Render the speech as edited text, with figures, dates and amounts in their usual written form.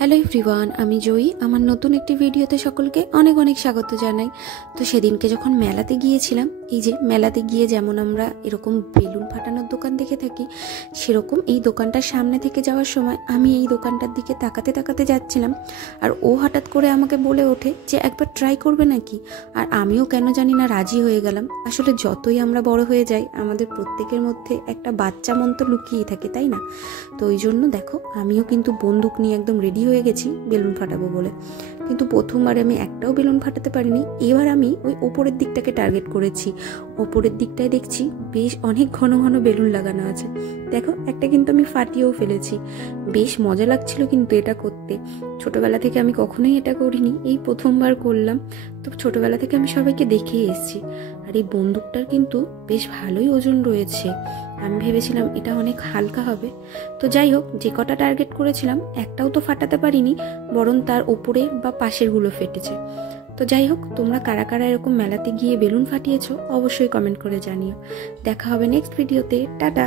Hello everyone, আমি জয়ী। আমার নতুন একটি ভিডিওতে সকলকে অনেক অনেক স্বাগত জানাই। তো সেদিনকে যখন মেলাতে গিয়েছিলাম, এই যে মেলাতে গিয়ে যেমন আমরা এরকম বেলুন ফাটানোর দোকান দেখে থাকি, সেরকম এই দোকানটার সামনে থেকে যাওয়ার সময় আমি এই দোকানটার দিকে তাকাতে তাকাতে যাচ্ছিলাম। আর ও হঠাৎ করে আমাকে বলে ওঠে যে একবার ট্রাই করবে নাকি। আর আমিও কেন জানি না রাজি হয়ে গেলাম। আসলে যতই আমরা বড় হয়ে যাই, আমাদের প্রত্যেকের মধ্যে একটা বাচ্চা মন তো লুকিয়েই থাকে, তাই না? তো ওই জন্য দেখো, আমিও কিন্তু বন্দুক নিয়ে একদম রেডি হয়ে গেছি বেলুন ফাটাবো বলে। কিন্তু প্রথমবার আমি একটাও বেলুন ফাটাতে পারিনি। এবার আমি ওই ওপরের দিকটাকে টার্গেট করেছি। ওপরের দিকটায় দেখছি বেশ অনেক ঘন ঘন বেলুন লাগানো আছে। দেখো, একটা কিন্তু আমি ফাটিয়েও ফেলেছি। বেশ মজা লাগছিল কিন্তু এটা করতে। ছোটবেলা থেকে আমি কখনোই এটা করিনি, এই প্রথমবার করলাম। তো ছোটবেলা থেকে আমি সবাইকে দেখেই এসেছি। আর এই বন্দুকটার কিন্তু বেশ ভালোই ওজন রয়েছে। আমি ভেবেছিলাম এটা অনেক হালকা হবে। তো যাই হোক, যে কটা টার্গেট করেছিলাম একটাও তো ফাটাতে পারিনি, বরং তার ওপরে বা পাশেরগুলো ফেটেছে। তো যাই হোক, তোমরা কারা কারা এরকম মেলাতে গিয়ে বেলুন ফাটিয়েছো অবশ্যই কমেন্ট করে জানিও। দেখা হবে নেক্সট ভিডিওতে। টাটা।